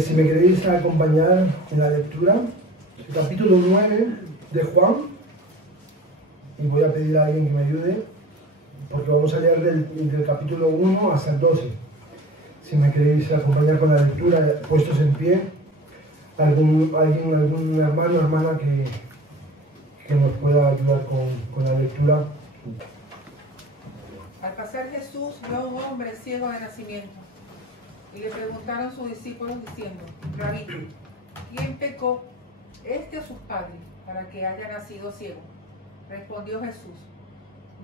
Si me queréis acompañar en la lectura, el capítulo 9 de Juan, y voy a pedir a alguien que me ayude, porque vamos a leer del capítulo 1 hasta el 12. Si me queréis acompañar con la lectura, puestos en pie, algún hermano o hermana que nos pueda ayudar con la lectura. Al pasar Jesús vio a un hombre ciego de nacimiento, y le preguntaron sus discípulos diciendo: Rabí, ¿quién pecó, este o sus padres, para que haya nacido ciego? Respondió Jesús: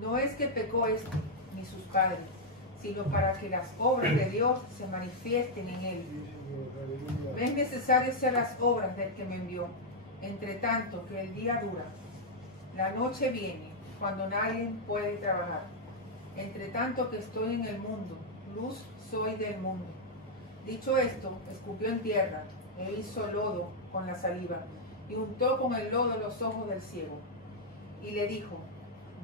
no es que pecó este ni sus padres, sino para que las obras de Dios se manifiesten en él. No es necesario hacer las obras del que me envió, entre tanto que el día dura. La noche viene, cuando nadie puede trabajar. Entre tanto que estoy en el mundo, luz soy del mundo. Dicho esto, escupió en tierra, e hizo lodo con la saliva, y untó con el lodo los ojos del ciego. Y le dijo: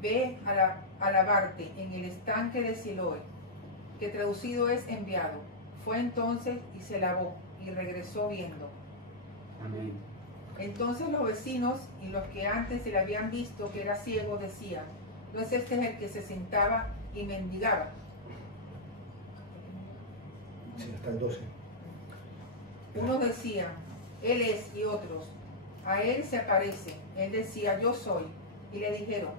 ve a lavarte en el estanque de Siloé, que traducido es enviado. Fue entonces y se lavó, y regresó viendo. Amén. Entonces los vecinos y los que antes le habían visto que era ciego decían: ¿no es este el que se sentaba y mendigaba? Sí, hasta el 12. Unos decían: él es, y otros: a él se aparece. Él decía: yo soy. Y le dijeron: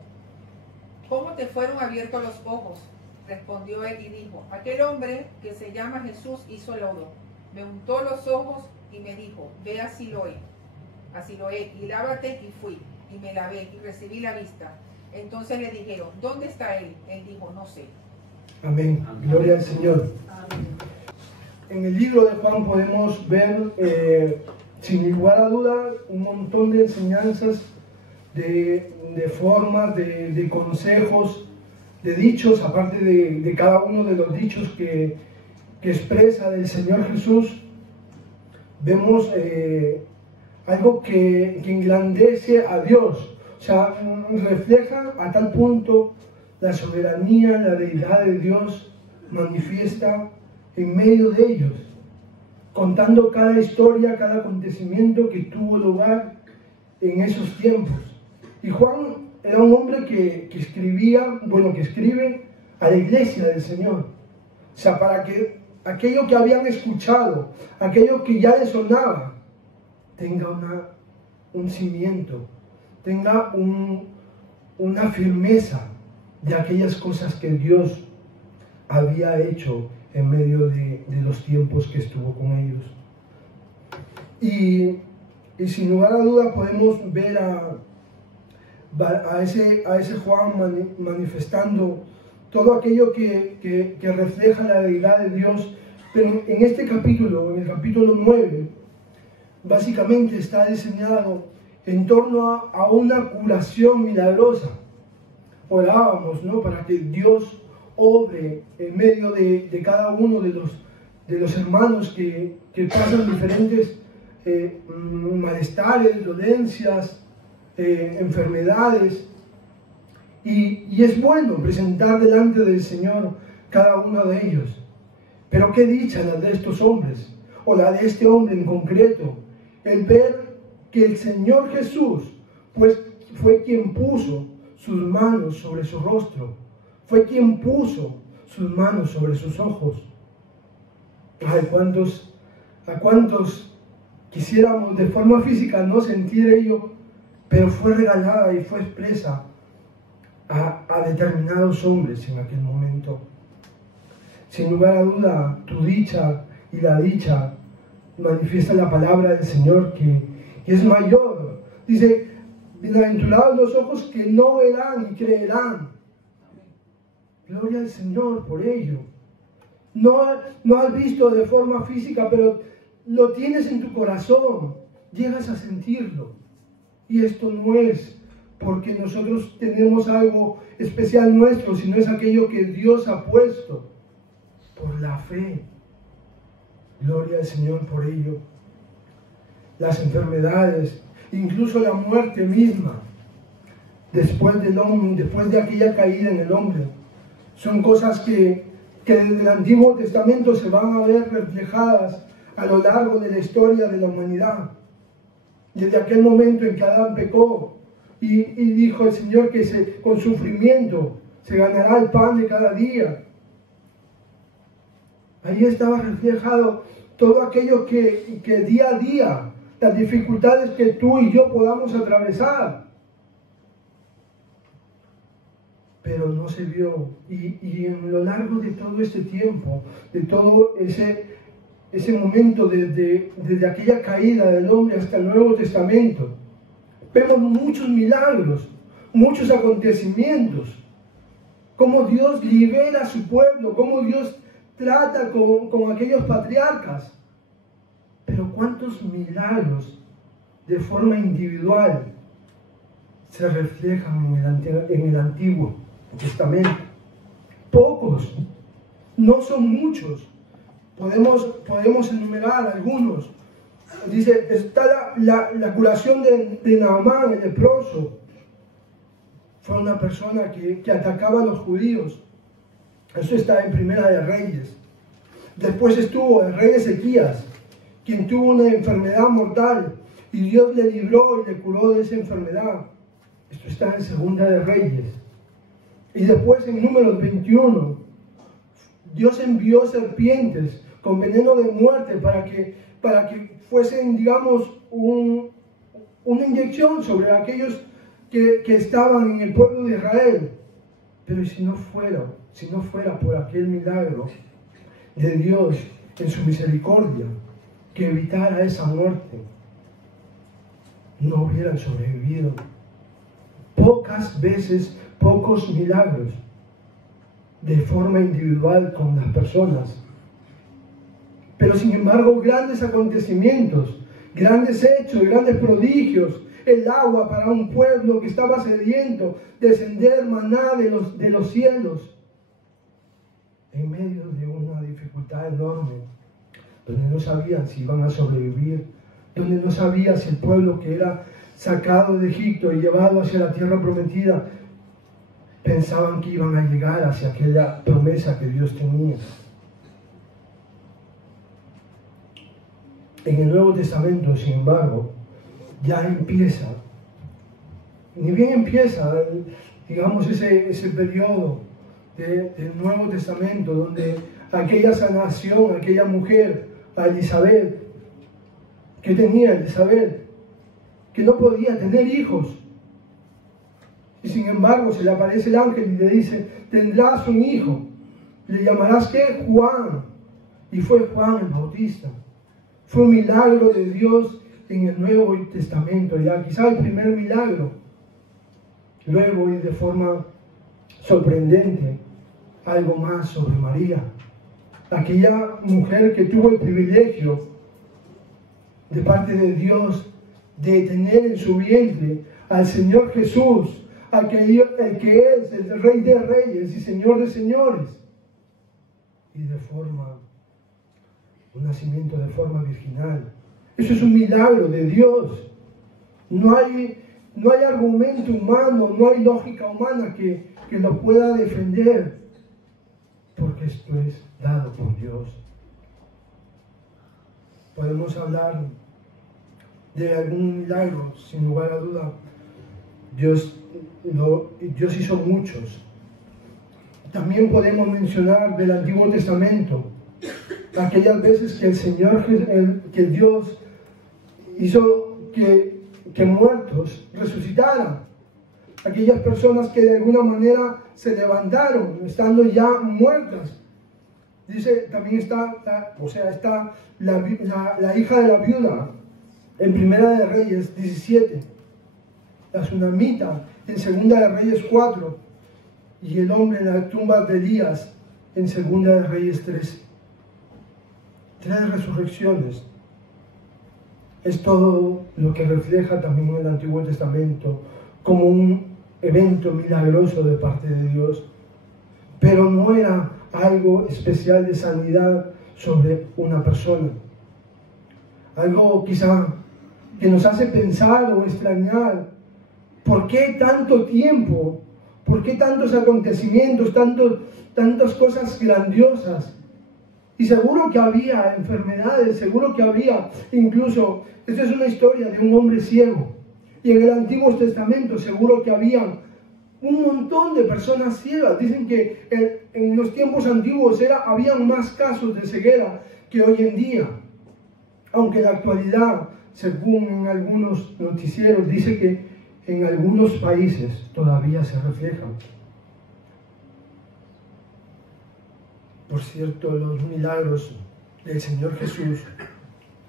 ¿cómo te fueron abiertos los ojos? Respondió él y dijo: aquel hombre que se llama Jesús hizo lodo, me untó los ojos y me dijo: ve a Siloé, y lávate. Y fui, y me lavé, y recibí la vista. Entonces le dijeron: ¿dónde está él? Él dijo: no sé. Amén. Amén. Gloria al Señor. Amén. En el libro de Juan podemos ver, sin lugar a duda, un montón de enseñanzas, de formas, de consejos, de dichos, aparte de cada uno de los dichos que expresa del Señor Jesús. Vemos algo que engrandece a Dios, o sea, refleja a tal punto la soberanía, la deidad de Dios manifiesta en medio de ellos, contando cada historia, cada acontecimiento que tuvo lugar en esos tiempos. Y Juan era un hombre que escribe a la iglesia del Señor. O sea, para que aquello que habían escuchado, aquello que ya les sonaba, tenga un cimiento, tenga una firmeza de aquellas cosas que Dios había hecho en medio de los tiempos que estuvo con ellos. Y sin lugar a duda podemos ver a ese Juan manifestando todo aquello que refleja la deidad de Dios. Pero en este capítulo, en el capítulo 9, básicamente está diseñado en torno a una curación milagrosa. Orábamos, ¿no?, para que Dios obre en medio de cada uno de los hermanos que pasan diferentes malestares, dolencias, enfermedades, y es bueno presentar delante del Señor cada uno de ellos. Pero qué dicha la de estos hombres, o la de este hombre en concreto, el ver que el Señor Jesús pues fue quien puso sus manos sobre su rostro, fue quien puso sus manos sobre sus ojos. Ay, ¿a cuántos quisiéramos de forma física no sentir ello? Pero fue regalada y fue expresa a determinados hombres en aquel momento. Sin lugar a duda, tu dicha y la dicha manifiesta la palabra del Señor que es mayor. Dice: bienaventurados los ojos que no verán y creerán. Gloria al Señor por ello. No has visto de forma física, pero lo tienes en tu corazón. Llegas a sentirlo. Y esto no es porque nosotros tenemos algo especial nuestro, sino es aquello que Dios ha puesto por la fe. Gloria al Señor por ello. Las enfermedades, incluso la muerte misma, después de aquella caída en el hombre, son cosas que desde el Antiguo Testamento se van a ver reflejadas a lo largo de la historia de la humanidad. Desde aquel momento en que Adán pecó y dijo el Señor que con sufrimiento se ganará el pan de cada día. Ahí estaba reflejado todo aquello que día a día, las dificultades que tú y yo podamos atravesar. Pero no se vio. Y en lo largo de todo este tiempo, de todo ese momento, desde aquella caída del hombre hasta el Nuevo Testamento, vemos muchos milagros, muchos acontecimientos, cómo Dios libera a su pueblo, cómo Dios trata con aquellos patriarcas. Pero cuántos milagros de forma individual se reflejan en el Antiguo Testamento. Pocos, no son muchos. Podemos enumerar algunos. Dice, está la curación de Naamán, el leproso. Fue una persona que atacaba a los judíos. Eso está en Primera de Reyes. Después estuvo el rey Ezequías, quien tuvo una enfermedad mortal y Dios le libró y le curó de esa enfermedad. Esto está en Segunda de Reyes. Y después en Números 21, Dios envió serpientes con veneno de muerte para que fuesen, digamos, una inyección sobre aquellos que estaban en el pueblo de Israel. Pero si no fuera por aquel milagro de Dios en su misericordia, que evitara esa muerte, no hubieran sobrevivido. Pocas veces, pocos milagros de forma individual con las personas. Pero sin embargo, grandes acontecimientos, grandes hechos, grandes prodigios, el agua para un pueblo que estaba sediento, descender maná de los cielos, en medio de una dificultad enorme, donde no sabían si iban a sobrevivir, donde no sabían si el pueblo que era sacado de Egipto y llevado hacia la tierra prometida, pensaban que iban a llegar hacia aquella promesa que Dios tenía. En el Nuevo Testamento, sin embargo, ya empieza, ni bien empieza, digamos, ese periodo del Nuevo Testamento, donde aquella sanación, aquella mujer, a Elizabeth, que tenía Elizabeth, que no podía tener hijos, y sin embargo se le aparece el ángel y le dice, tendrás un hijo, le llamarás ¿qué? Juan, y fue Juan el Bautista. Fue un milagro de Dios en el Nuevo Testamento, ya quizá el primer milagro. Luego, y de forma sorprendente, algo más sobre María, aquella mujer que tuvo el privilegio de parte de Dios de tener en su vientre al Señor Jesús, el que es el Rey de Reyes y Señor de Señores, y un nacimiento de forma virginal. Eso es un milagro de Dios. No hay argumento humano, no hay lógica humana que lo pueda defender, porque esto es dado por Dios. Podemos hablar de algún milagro, sin lugar a duda. Dios hizo muchos. También podemos mencionar del Antiguo Testamento aquellas veces que el Señor, que Dios hizo que muertos resucitaran, aquellas personas que de alguna manera se levantaron estando ya muertas. Dice, también está la hija de la viuda en Primera de Reyes 17, la Tsunamita en Segunda de Reyes 4 y el hombre en la tumba de Elías en Segunda de Reyes 13. 3 resurrecciones. Es todo lo que refleja también el Antiguo Testamento como un evento milagroso de parte de Dios. Pero no era algo especial de sanidad sobre una persona. Algo quizá que nos hace pensar o extrañar por qué tanto tiempo, por qué tantos acontecimientos, tantas cosas grandiosas Y seguro que había enfermedades, seguro que había incluso, esta es una historia de un hombre ciego. Y en el Antiguo Testamento seguro que había un montón de personas ciegas. Dicen que en los tiempos antiguos habían más casos de ceguera que hoy en día. Aunque en la actualidad, según en algunos noticieros, dice que en algunos países todavía se reflejan. Por cierto, los milagros del Señor Jesús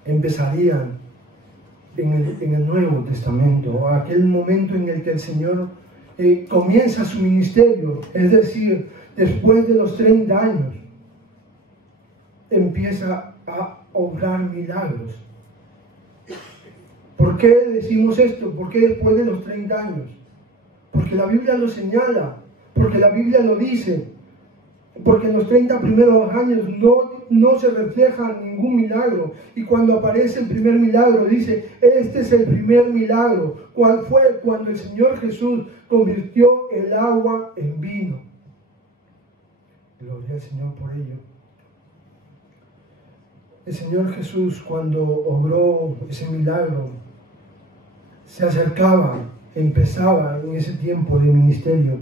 empezarían en el Nuevo Testamento, aquel momento en el que el Señor comienza su ministerio, es decir, después de los 30 años, empieza a obrar milagros. ¿Por qué decimos esto? ¿Por qué después de los 30 años? Porque la Biblia lo señala, porque la Biblia lo dice, porque en los 30 primeros años no se refleja ningún milagro. Y cuando aparece el primer milagro, dice, este es el primer milagro. ¿Cuál fue? Cuando el Señor Jesús convirtió el agua en vino. Gloria al Señor por ello. El Señor Jesús, cuando obró ese milagro, se acercaba, empezaba en ese tiempo de ministerio.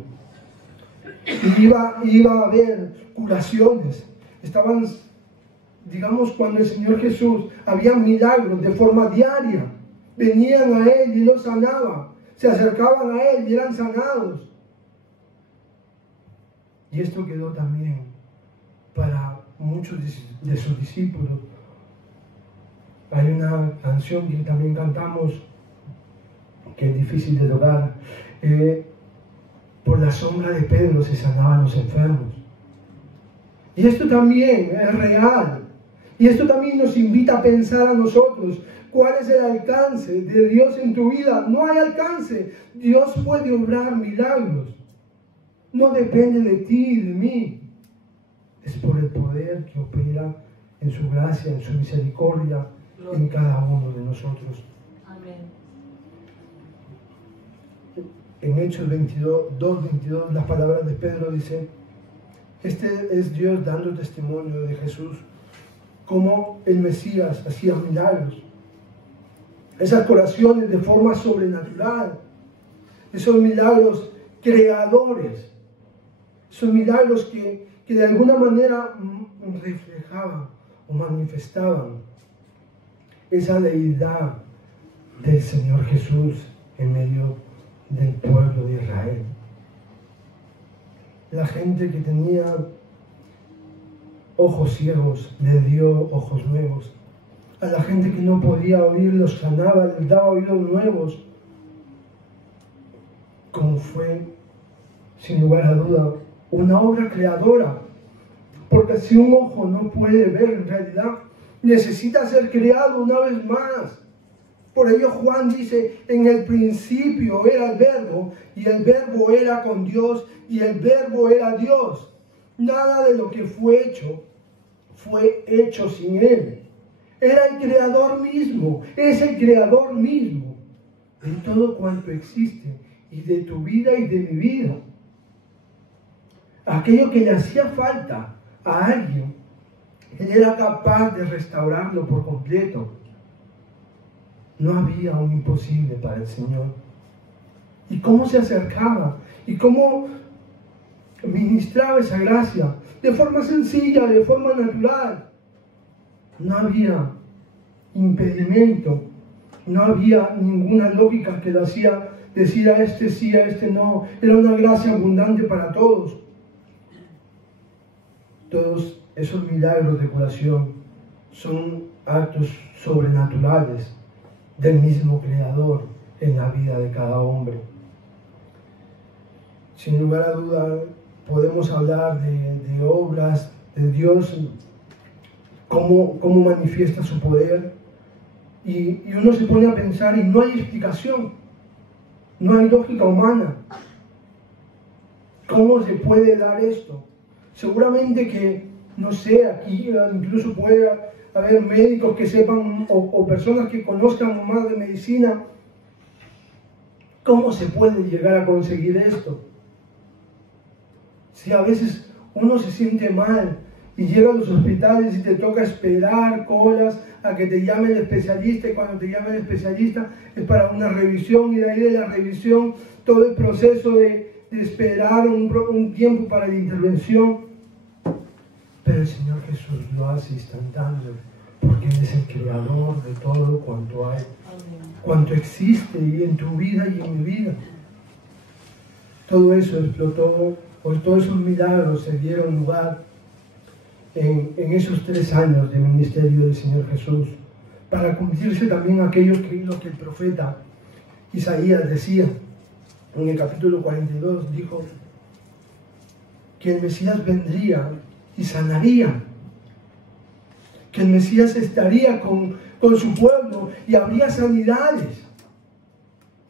Y iba a haber curaciones. Estaban, digamos, cuando el Señor Jesús, había milagros de forma diaria. Venían a Él y los sanaba. Se acercaban a Él y eran sanados. Y esto quedó también para muchos de sus discípulos. Hay una canción que también cantamos, que es difícil de tocar. Por la sombra de Pedro se sanaban los enfermos. Y esto también es real. Y esto también nos invita a pensar a nosotros, ¿cuál es el alcance de Dios en tu vida? No hay alcance. Dios puede obrar milagros. No depende de ti y de mí. Es por el poder que opera en su gracia, en su misericordia, en cada uno de nosotros. Amén. En Hechos 2:22, las palabras de Pedro dicen, este es Dios dando testimonio de Jesús, como el Mesías hacía milagros. Esas curaciones de forma sobrenatural, esos milagros creadores, esos milagros que de alguna manera reflejaban o manifestaban esa deidad del Señor Jesús en medio del pueblo de Israel. La gente que tenía ojos ciegos le dio ojos nuevos. A la gente que no podía oír los sanaba, les daba oídos nuevos. Como fue, sin lugar a duda, una obra creadora. Porque si un ojo no puede ver en realidad, necesita ser creado una vez más. Por ello Juan dice, en el principio era el verbo, y el verbo era con Dios, y el verbo era Dios. Nada de lo que fue hecho sin Él. Era el Creador mismo, es el Creador mismo de todo cuanto existe, y de tu vida y de mi vida. Aquello que le hacía falta a alguien, Él era capaz de restaurarlo por completo. No había un imposible para el Señor. ¿Y cómo se acercaba? ¿Y cómo ministraba esa gracia? De forma sencilla, de forma natural. No había impedimento. No había ninguna lógica que le hacía decir a este sí, a este no. Era una gracia abundante para todos. Todos esos milagros de curación son actos sobrenaturales del mismo Creador en la vida de cada hombre. Sin lugar a duda, podemos hablar de obras de Dios, cómo manifiesta su poder, y uno se pone a pensar y no hay explicación, no hay lógica humana. ¿Cómo se puede dar esto? Seguramente que, no sé, aquí incluso puede haber médicos que sepan o personas que conozcan más de medicina. ¿Cómo se puede llegar a conseguir esto? Si a veces uno se siente mal y llegas a los hospitales y te toca esperar colas a que te llame el especialista, y cuando te llame el especialista es para una revisión, y de ahí de la revisión todo el proceso de esperar un tiempo para la intervención. Pero el Señor Jesús lo hace instantáneo, porque Él es el creador de todo cuanto hay, cuanto existe y en tu vida y en mi vida. Todo eso explotó, todos esos milagros se dieron lugar en esos 3 años de ministerio del Señor Jesús, para cumplirse también aquello que lo que el profeta Isaías decía en el capítulo 42, dijo que el Mesías vendría y sanaría, que el Mesías estaría con su pueblo y habría sanidades.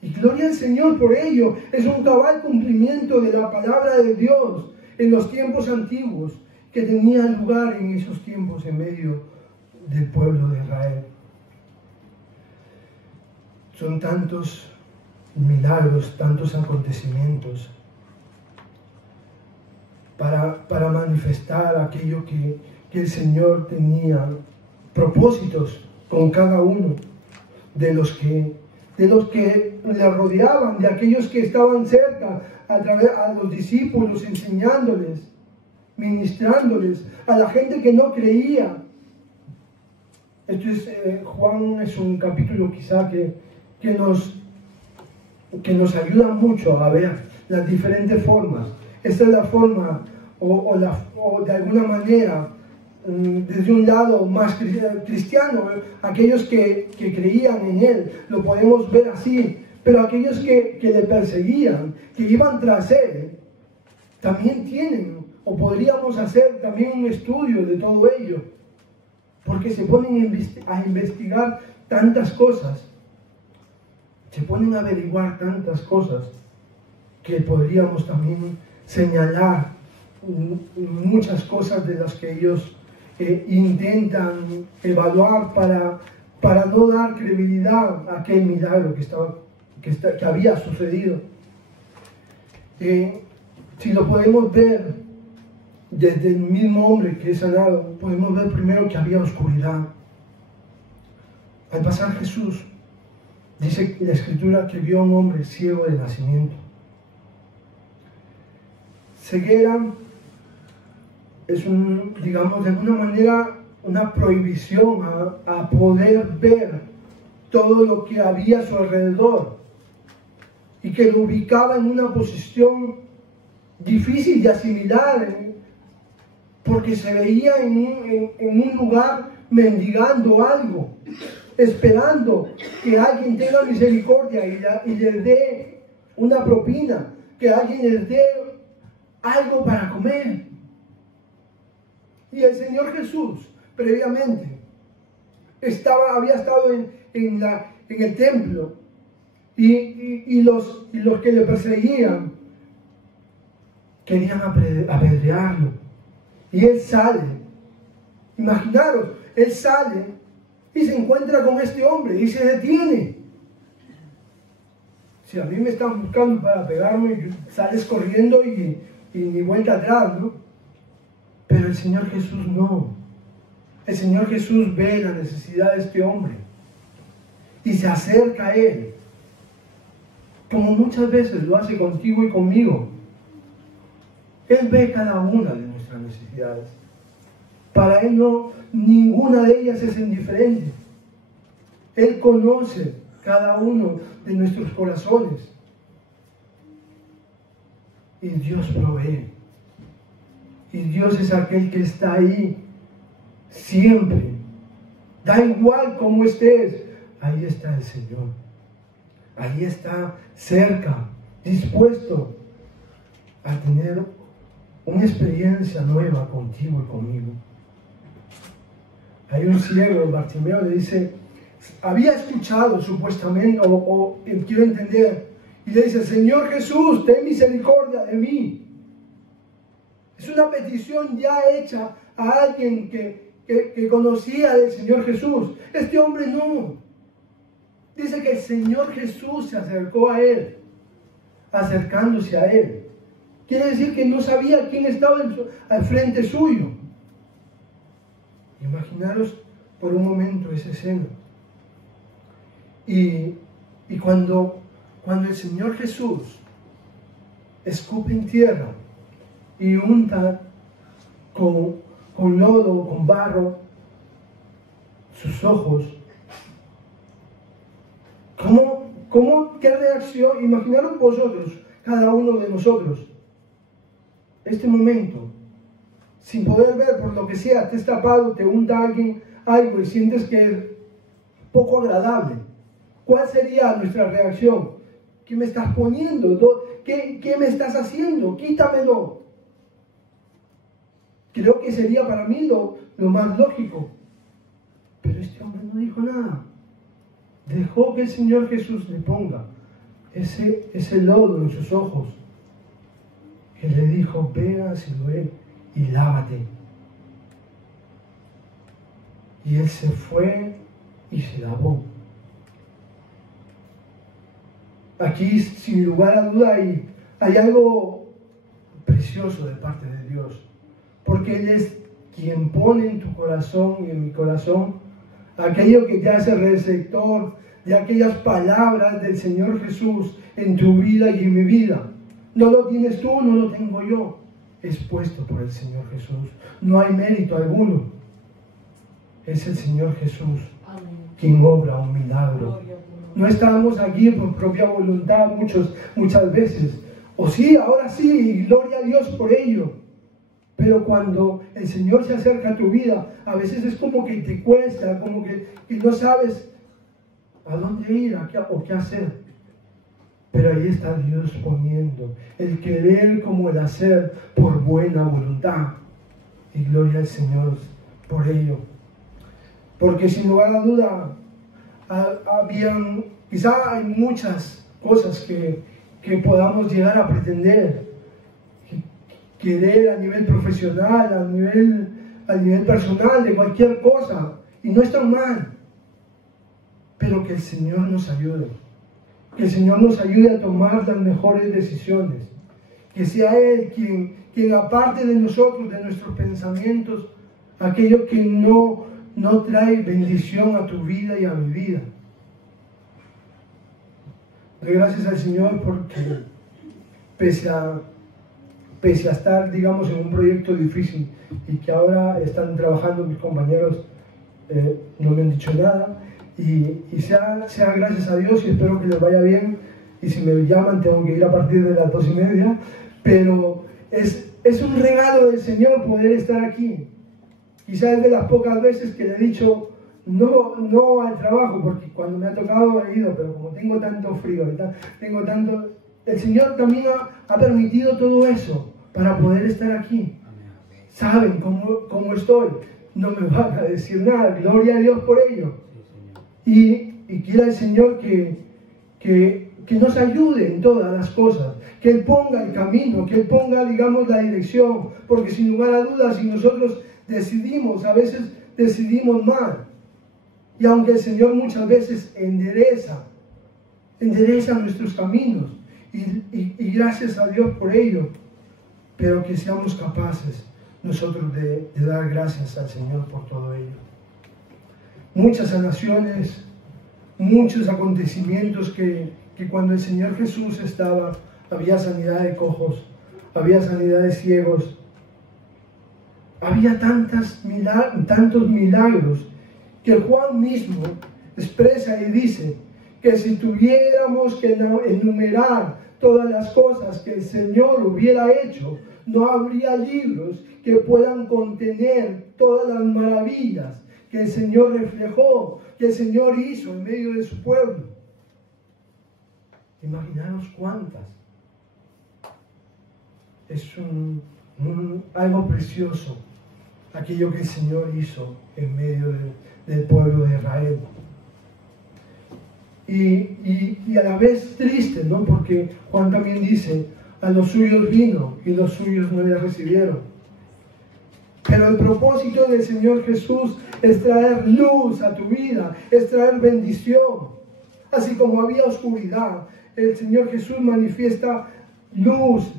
Y gloria al Señor por ello. Es un cabal cumplimiento de la palabra de Dios en los tiempos antiguos, que tenía lugar en esos tiempos en medio del pueblo de Israel. Son tantos milagros, tantos acontecimientos para manifestar aquello que el Señor tenía propósitos con cada uno de los que le rodeaban, de aquellos que estaban cerca, a los discípulos, enseñándoles, ministrándoles, a la gente que no creía. Esto es, Juan es un capítulo quizá que nos ayuda mucho a ver las diferentes formas. Esta es la forma, o de alguna manera, desde un lado más cristiano, aquellos que creían en Él, lo podemos ver así, pero aquellos que le perseguían, que iban tras Él, también tienen, o podríamos hacer también un estudio de todo ello, porque se ponen a investigar tantas cosas, se ponen a averiguar tantas cosas, que podríamos también señalar muchas cosas de las que ellos intentan evaluar para no dar credibilidad a aquel milagro que había sucedido. Si lo podemos ver desde el mismo hombre que es sanado, podemos ver primero que había oscuridad. Al pasar Jesús, dice la Escritura que vio a un hombre ciego de nacimiento. Ceguera es digamos, de alguna manera una prohibición a poder ver todo lo que había a su alrededor, y que lo ubicaba en una posición difícil de asimilar, porque se veía en un lugar mendigando algo, esperando que alguien tenga misericordia y le dé una propina, que alguien les dé algo para comer. Y el Señor Jesús, previamente, había estado en el templo, y los que le perseguían querían apedrearlo. Y Él sale. Imaginaros, Él sale y se encuentra con este hombre y se detiene. Si a mí me están buscando para pegarme, sales corriendo y ni vuelta atrás, ¿no? Pero el Señor Jesús no. El Señor Jesús ve la necesidad de este hombre y se acerca a él, como muchas veces lo hace contigo y conmigo. Él ve cada una de nuestras necesidades. Para Él ninguna de ellas es indiferente. Él conoce cada uno de nuestros corazones. Y Dios provee. Y Dios es aquel que está ahí siempre. Da igual cómo estés, ahí está el Señor. Ahí está cerca, dispuesto a tener una experiencia nueva contigo y conmigo. Hay un ciego, Bartimeo, le dice, había escuchado supuestamente, o quiero entender, y le dice, Señor Jesús, ten misericordia de mí. Es una petición ya hecha a alguien que conocía del Señor Jesús. Este hombre no. Dice que el Señor Jesús se acercó a él, acercándose a él. Quiere decir que no sabía quién estaba al frente suyo. Imaginaros por un momento esa escena. Y cuando el Señor Jesús escupe en tierra y unta con lodo, con barro, sus ojos, ¿qué reacción? Imaginaros vosotros, cada uno de nosotros, este momento, sin poder ver por lo que sea, te has tapado, te unta alguien algo y sientes que es poco agradable. ¿Cuál sería nuestra reacción? ¿Qué me estás poniendo? ¿Qué me estás haciendo? Quítamelo. Creo que sería para mí lo más lógico. Pero este hombre no dijo nada. Dejó que el Señor Jesús le ponga ese lodo en sus ojos. Que le dijo, ve a Siloé y lávate. Y él se fue y se lavó. Aquí, sin lugar a duda, hay algo precioso de parte de Dios. Porque Él es quien pone en tu corazón y en mi corazón aquello que te hace receptor de aquellas palabras del Señor Jesús en tu vida y en mi vida. No lo tienes tú, no lo tengo yo. Es puesto por el Señor Jesús. No hay mérito alguno. Es el Señor Jesús quien obra un milagro. No estábamos aquí por propia voluntad muchas veces. O sí, ahora sí, gloria a Dios por ello. Pero cuando el Señor se acerca a tu vida, a veces es como que te cuesta, como que no sabes a dónde ir o qué hacer. Pero ahí está Dios poniendo el querer como el hacer por buena voluntad. Y gloria al Señor por ello. Porque sin lugar a duda, quizá hay muchas cosas que podamos llegar a pretender, querer a nivel profesional, a nivel personal, de cualquier cosa, y no está mal, pero que el Señor nos ayude, que el Señor nos ayude a tomar las mejores decisiones, que sea Él quien aparte de nosotros, de nuestros pensamientos, aquello que no trae bendición a tu vida y a mi vida. Doy gracias al Señor porque pese a estar, digamos, en un proyecto difícil y que ahora están trabajando mis compañeros, no me han dicho nada, y sea gracias a Dios y espero que les vaya bien, y si me llaman tengo que ir a partir de las 2:30, pero es un regalo del Señor poder estar aquí. Quizás es de las pocas veces que le he dicho no al trabajo, porque cuando me ha tocado he ido, pero como tengo tanto frío, el Señor también ha permitido todo eso para poder estar aquí. Saben cómo estoy, no me van a decir nada, gloria a Dios por ello. Y quiera el Señor que nos ayude en todas las cosas, que Él ponga el camino, que Él ponga, digamos, la dirección, porque sin lugar a dudas, si nosotros a veces decidimos mal, y aunque el Señor muchas veces endereza nuestros caminos, y gracias a Dios por ello, pero que seamos capaces nosotros de dar gracias al Señor por todo ello. Muchas sanaciones, muchos acontecimientos que cuando el Señor Jesús estaba, había sanidad de cojos, había sanidad de ciegos, había tantos milagros que Juan mismo expresa y dice que si tuviéramos que enumerar todas las cosas que el Señor hubiera hecho, no habría libros que puedan contener todas las maravillas que el Señor reflejó, que el Señor hizo en medio de su pueblo. Imaginaros cuántas. Es algo precioso aquello que el Señor hizo en medio del pueblo de Israel. Y a la vez triste, ¿no? Porque Juan también dice, a los suyos vino y los suyos no le recibieron. Pero el propósito del Señor Jesús es traer luz a tu vida, es traer bendición. Así como había oscuridad, el Señor Jesús manifiesta luz.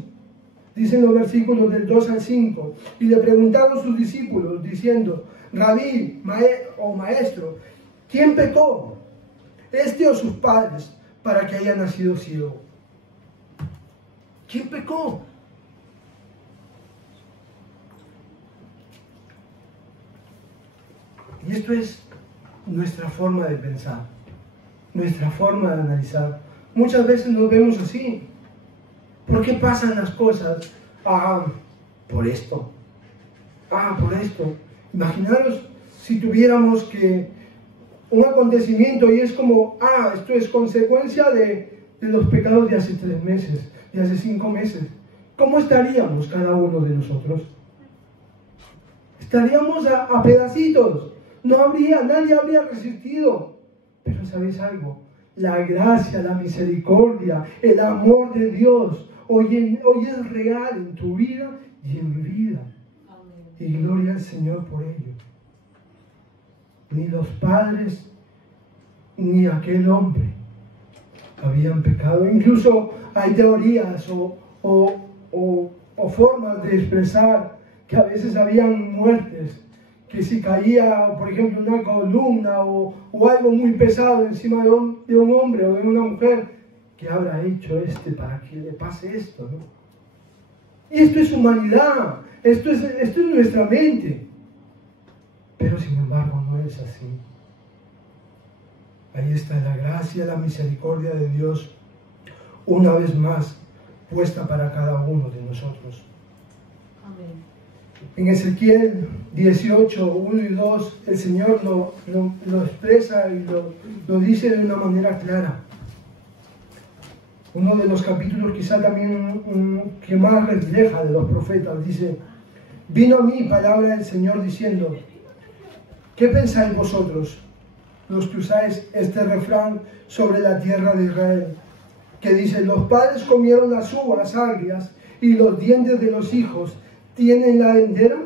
Dicen los versículos del 2 al 5. Y le preguntaron sus discípulos, diciendo, Rabí o maestro, ¿quién pecó? ¿Este o sus padres para que haya nacido ciego? ¿Quién pecó? Y esto es nuestra forma de pensar, nuestra forma de analizar. Muchas veces nos vemos así. ¿Por qué pasan las cosas? Por esto. Por esto. Imaginaros si tuviéramos que un acontecimiento y es como, esto es consecuencia de los pecados de hace 3 meses, de hace 5 meses. ¿Cómo estaríamos cada uno de nosotros? Estaríamos a pedacitos. Nadie habría resistido. Pero ¿sabéis algo? La gracia, la misericordia, el amor de Dios hoy es real en tu vida y en mi vida. Amén. Y gloria al Señor por ello. Ni los padres ni aquel hombre habían pecado. Incluso hay teorías o formas de expresar que a veces habían muertes, que si caía, por ejemplo, una columna o algo muy pesado encima de un hombre o de una mujer, ¿qué habrá hecho para que le pase esto, ¿no? Y esto es humanidad, esto es nuestra mente. Pero sin embargo no es así. Ahí está la gracia, la misericordia de Dios, una vez más, puesta para cada uno de nosotros. Amén. En Ezequiel 18, 1 y 2, el Señor lo expresa y lo dice de una manera clara. Uno de los capítulos quizá también que más refleja de los profetas, dice: vino a mí palabra del Señor diciendo, ¿qué pensáis vosotros, los que usáis este refrán sobre la tierra de Israel? Que dice, los padres comieron las uvas agrias y los dientes de los hijos tienen la dentera.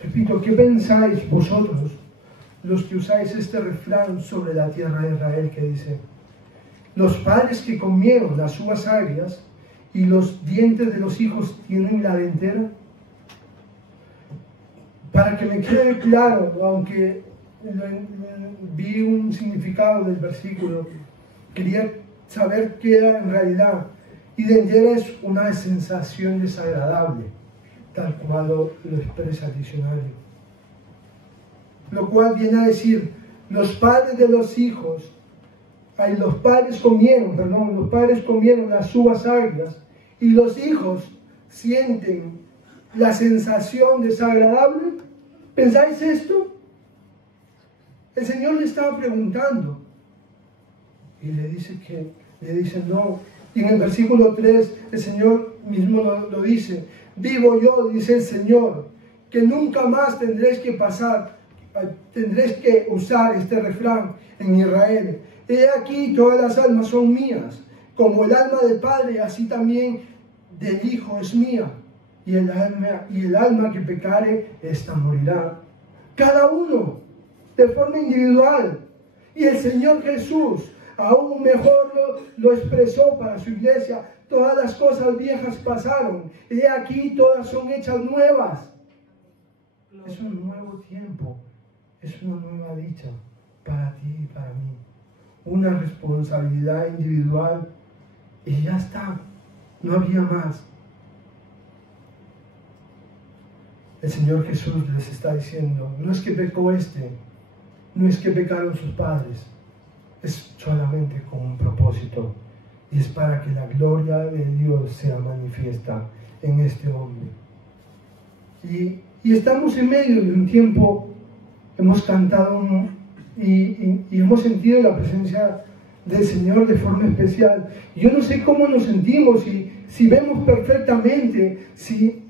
Repito, ¿qué pensáis vosotros, los que usáis este refrán sobre la tierra de Israel? Que dice, los padres que comieron las uvas agrias y los dientes de los hijos tienen la dentera. Para que me quede claro, aunque vi un significado del versículo, quería saber qué era en realidad. Y dentera es una sensación desagradable, tal cual lo expresa el diccionario. Lo cual viene a decir, los padres comieron las uvas agrias y los hijos sienten la sensación desagradable. ¿Pensáis esto? El Señor le estaba preguntando y le dice no. Y en el versículo 3 el Señor mismo lo dice: vivo yo, dice el Señor, que nunca más tendréis que usar este refrán en Israel. He aquí, todas las almas son mías, como el alma del Padre, así también del Hijo es mía. Y el alma que pecare, ésta morirá. Cada uno, de forma individual. Y el Señor Jesús, aún mejor lo expresó para su iglesia. Todas las cosas viejas pasaron. Y aquí todas son hechas nuevas. Es un nuevo tiempo. Es una nueva dicha para ti y para mí. Una responsabilidad individual. Y ya está. No había más. El Señor Jesús les está diciendo, no es que pecó no es que pecaron sus padres, es solamente con un propósito, y es para que la gloria de Dios sea manifiesta en este hombre. Y estamos en medio de un tiempo, hemos cantado y hemos sentido la presencia del Señor de forma especial. Yo no sé cómo nos sentimos, si vemos perfectamente, si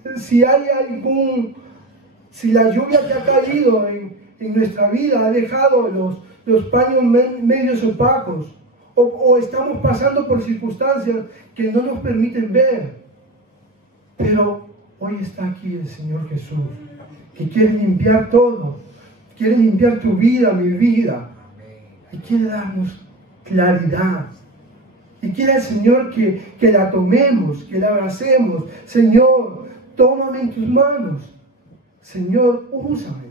la lluvia que ha caído en nuestra vida ha dejado los paños medios opacos, o estamos pasando por circunstancias que no nos permiten ver. Pero hoy está aquí el Señor Jesús, que quiere limpiar todo, quiere limpiar tu vida, mi vida, y quiere darnos claridad. Y quiere el Señor que la tomemos, que la abracemos. Señor, tómame en tus manos. Señor, úsame.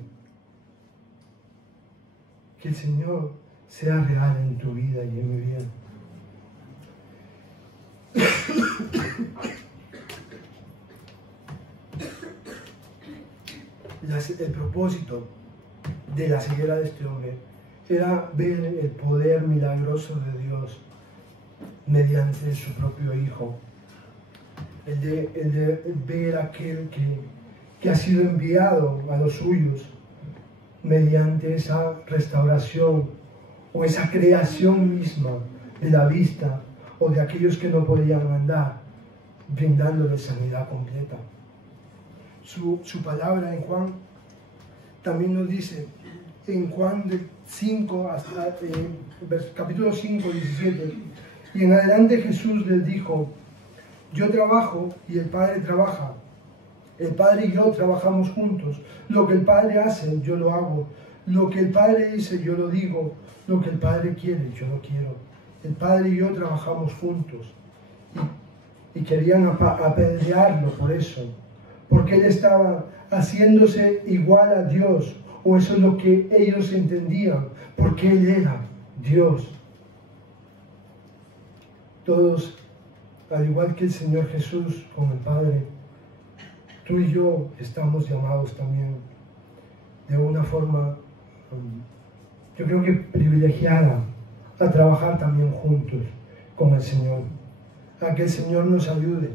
Que el Señor sea real en tu vida y en mi vida. El propósito de la ceguera de este hombre era ver el poder milagroso de Dios mediante su propio Hijo. El de ver a aquel que ha sido enviado a los suyos mediante esa restauración o esa creación misma de la vista o de aquellos que no podían andar, brindándoles sanidad completa. Su palabra en Juan también nos dice, en Juan del 5 hasta capítulo 5, 17, y en adelante Jesús les dijo: yo trabajo y el Padre trabaja. El Padre y yo trabajamos juntos. Lo que el Padre hace, yo lo hago. Lo que el Padre dice, yo lo digo. Lo que el Padre quiere, yo lo quiero. El Padre y yo trabajamos juntos. Y querían apedrearlo por eso. Porque él estaba haciéndose igual a Dios. O eso es lo que ellos entendían. Porque él era Dios. Todos, al igual que el Señor Jesús con el Padre, tú y yo estamos llamados también de una forma, yo creo que privilegiada, a trabajar también juntos con el Señor. A que el Señor nos ayude,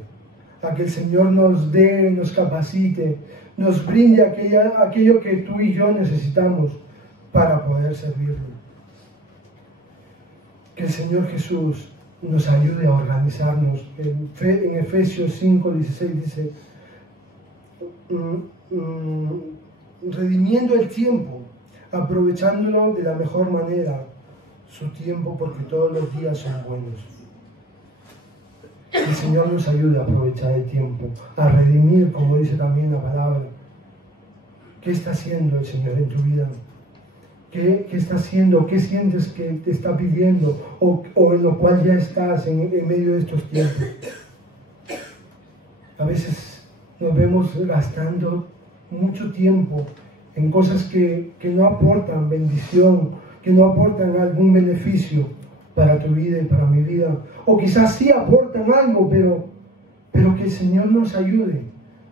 a que el Señor nos dé, nos capacite, nos brinde aquello que tú y yo necesitamos para poder servirlo. Que el Señor Jesús nos ayude a organizarnos. En Efesios 5, 16 dice: redimiendo el tiempo, aprovechándolo de la mejor manera, su tiempo, porque todos los días son buenos. El Señor nos ayude a aprovechar el tiempo, a redimir, como dice también la palabra. ¿Qué está haciendo el Señor en tu vida? ¿Qué está haciendo? ¿Qué sientes que te está pidiendo? O en lo cual ya estás en medio de estos tiempos. A veces nos vemos gastando mucho tiempo en cosas que no aportan bendición, que no aportan algún beneficio para tu vida y para mi vida. O quizás sí aportan algo, pero que el Señor nos ayude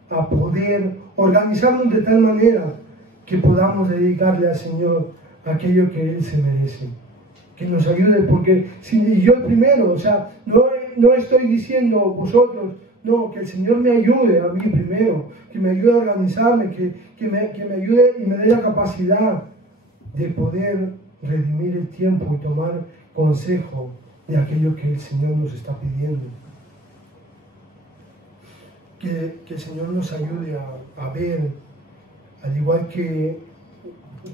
a poder organizarnos de tal manera que podamos dedicarle al Señor aquello que Él se merece. Que nos ayude, porque si yo el primero, o sea, no estoy diciendo vosotros, no, que el Señor me ayude a mí primero, que me ayude a organizarme, que me ayude y me dé la capacidad de poder redimir el tiempo y tomar consejo de aquello que el Señor nos está pidiendo. Que el Señor nos ayude a ver, al igual que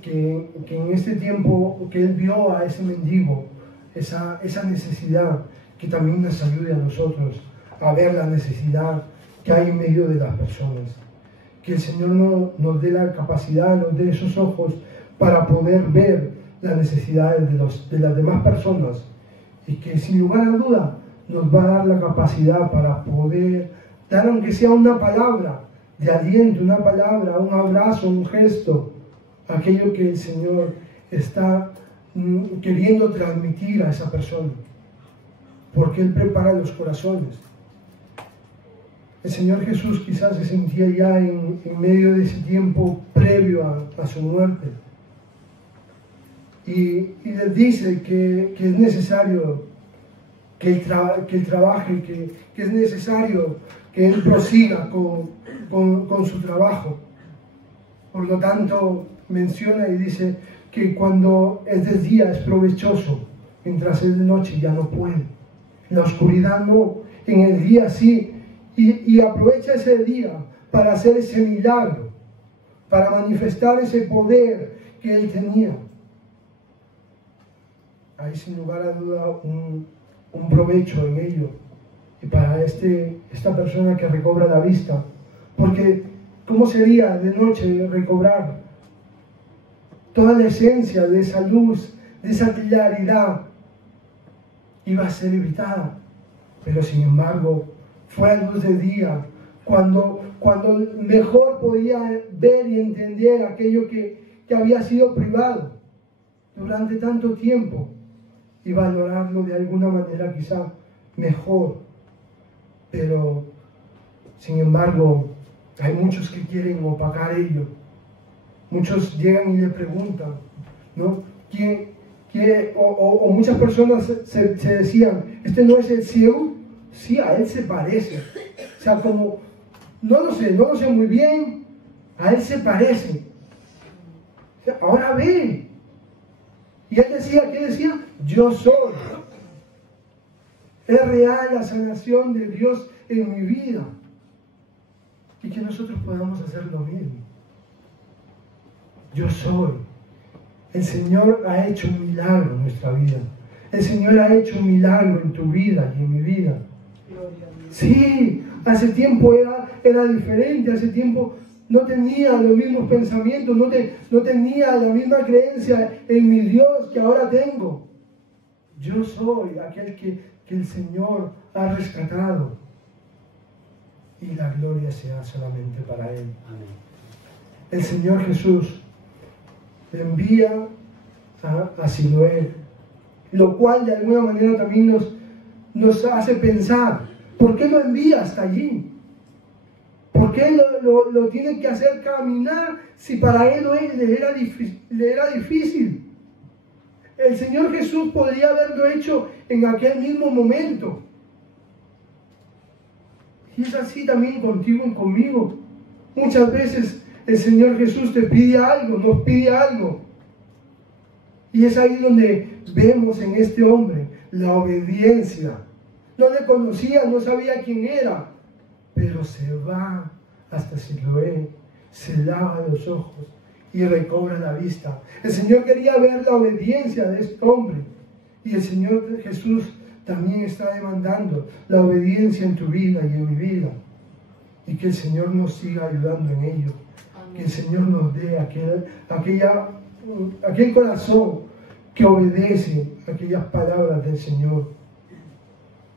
en este tiempo que Él vio a ese mendigo, esa necesidad, que también nos ayude a nosotros a ver la necesidad que hay en medio de las personas. Que el Señor nos dé la capacidad, nos dé esos ojos para poder ver las necesidades de las demás personas, y que sin lugar a duda nos va a dar la capacidad para poder dar, aunque sea una palabra de aliento, una palabra, un abrazo, un gesto, aquello que el Señor está queriendo transmitir a esa persona, porque Él prepara los corazones. El Señor Jesús quizás se sentía ya en medio de ese tiempo previo a su muerte, y les dice que es necesario que Él trabaje, que es necesario que Él prosiga con su trabajo. Por lo tanto, menciona y dice que cuando es de día es provechoso, mientras es de noche ya no puede. En la oscuridad no, en el día sí. Y aprovecha ese día para hacer ese milagro, para manifestar ese poder que Él tenía. Hay sin lugar a duda un provecho en ello. Y para esta persona que recobra la vista, porque ¿cómo sería de noche recobrar toda la esencia de esa luz, de esa claridad? Iba a ser evitada, pero sin embargo fue a luz de día cuando cuando mejor podía ver y entender aquello que había sido privado durante tanto tiempo y valorarlo de alguna manera quizá mejor. Pero, sin embargo, hay muchos que quieren opacar ello. Muchos llegan y le preguntan, ¿no? O muchas personas se decían, ¿este no es el ciego? Sí, a él se parece. O sea, como, no lo sé muy bien, a él se parece. O sea, ahora ve. Y él decía, ¿qué decía? Yo soy. Es real la sanación de Dios en mi vida. Y que nosotros podamos hacer lo mismo. Yo soy. El Señor ha hecho un milagro en nuestra vida. El Señor ha hecho un milagro en tu vida y en mi vida. Sí, hace tiempo era diferente, hace tiempo no tenía los mismos pensamientos, no tenía la misma creencia en mi Dios que ahora tengo. Yo soy aquel que el Señor ha rescatado. Y la gloria sea solamente para Él. Amén. El Señor Jesús envía a Siloé, lo cual de alguna manera también nos hace pensar, ¿por qué lo envía hasta allí? ¿Por qué lo tiene que hacer caminar si para él le era difícil? El Señor Jesús podría haberlo hecho en aquel mismo momento. Y es así también contigo y conmigo. Muchas veces el Señor Jesús te pide algo, nos pide algo. Y es ahí donde vemos en este hombre la obediencia. No le conocía, no sabía quién era, pero se va hasta Siloé, se lava los ojos y recobra la vista. El Señor quería ver la obediencia de este hombre. Y el Señor Jesús también está demandando la obediencia en tu vida y en mi vida. Y que el Señor nos siga ayudando en ello. Amén. Que el Señor nos dé aquel corazón que obedece aquellas palabras del Señor.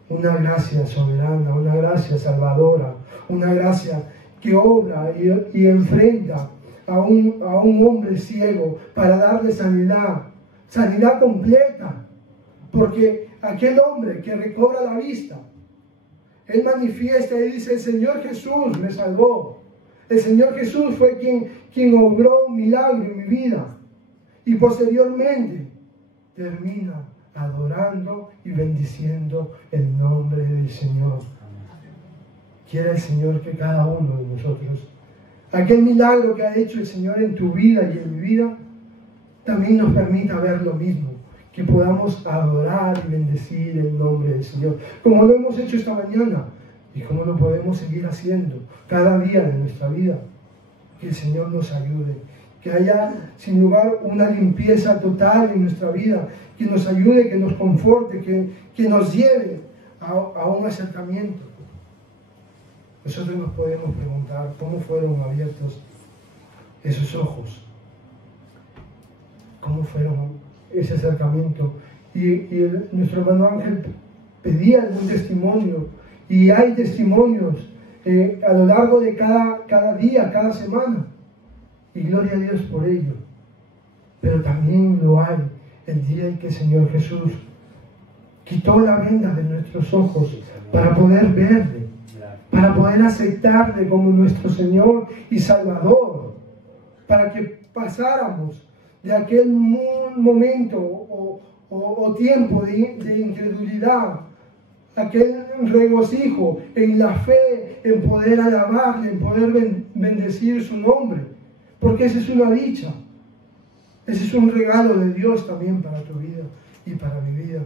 Una gracia soberana, una gracia salvadora, una gracia que obra y enfrenta a un hombre ciego para darle sanidad completa. Porque aquel hombre que recobra la vista, él manifiesta y dice, el Señor Jesús me salvó. El Señor Jesús fue quien obró un milagro en mi vida. Y posteriormente termina adorando y bendiciendo el nombre del Señor. Quiere el Señor que cada uno de nosotros, aquel milagro que ha hecho el Señor en tu vida y en mi vida, también nos permita ver lo mismo, que podamos adorar y bendecir el nombre del Señor, como lo hemos hecho esta mañana y como lo podemos seguir haciendo cada día de nuestra vida. Que el Señor nos ayude, que haya sin lugar una limpieza total en nuestra vida, que nos ayude, que nos conforte, que nos lleve a un acercamiento. Nosotros nos podemos preguntar cómo fueron abiertos esos ojos, cómo fueron ese acercamiento. Y nuestro hermano Ángel pedía algún testimonio, y hay testimonios a lo largo de cada día, cada semana, y gloria a Dios por ello. Pero también lo hay el día en que el Señor Jesús quitó la venda de nuestros ojos para poder verle, para poder aceptarle como nuestro Señor y Salvador, para que pasáramos de aquel momento o tiempo de incredulidad, aquel regocijo en la fe, en poder alabarle, en poder bendecir su nombre, porque esa es una dicha, ese es un regalo de Dios también para tu vida y para mi vida.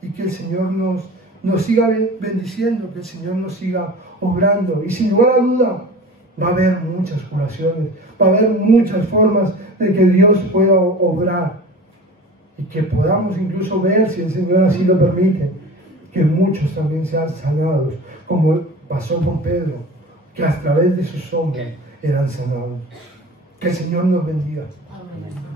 Y que el Señor nos siga bendiciendo, que el Señor nos siga obrando. Y sin lugar a duda, va a haber muchas curaciones, va a haber muchas formas de que Dios pueda obrar. Y que podamos incluso ver, si el Señor así lo permite, que muchos también sean sanados, como pasó con Pedro, que a través de sus sombras eran sanados. Que el Señor nos bendiga. Amén.